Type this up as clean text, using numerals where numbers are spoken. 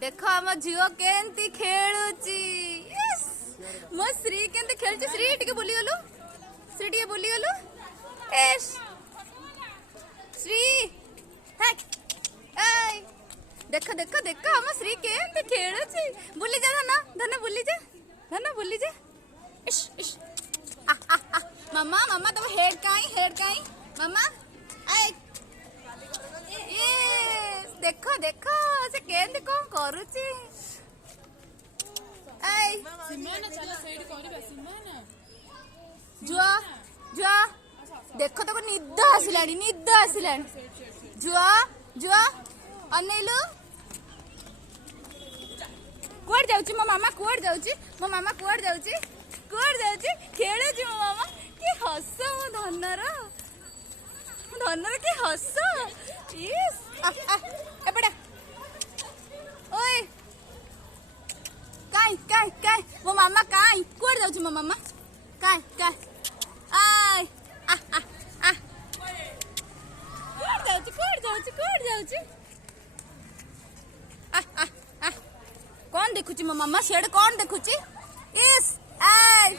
देख आम झील केंती खेलुची मो श्री केंती खेलुची श्री टिके बुली गलु श्री टिके बुली गलु एस श्री हेक ए देख देख देख आम श्री केंती खेलुची बुली जा धन धन बुली जा इश इश मम्मा मम्मा तुम हेड काई मम्मा ए देख देख से केंती कौन करूची जुआ जुआ देख तो निद आसिला जुआ जुआ अनेलु कुआड़ जाउची मो मामा कुआड़ जाउची खेलुची मो मामा कि हस मो धनर कि हस यस एपड़ा ओए काई मो मामा काई कुआड़ जाउची मो मामा काई आय कुआड़ जाउची कौन देखुची मो मामा शेड कौन देखुची इस आय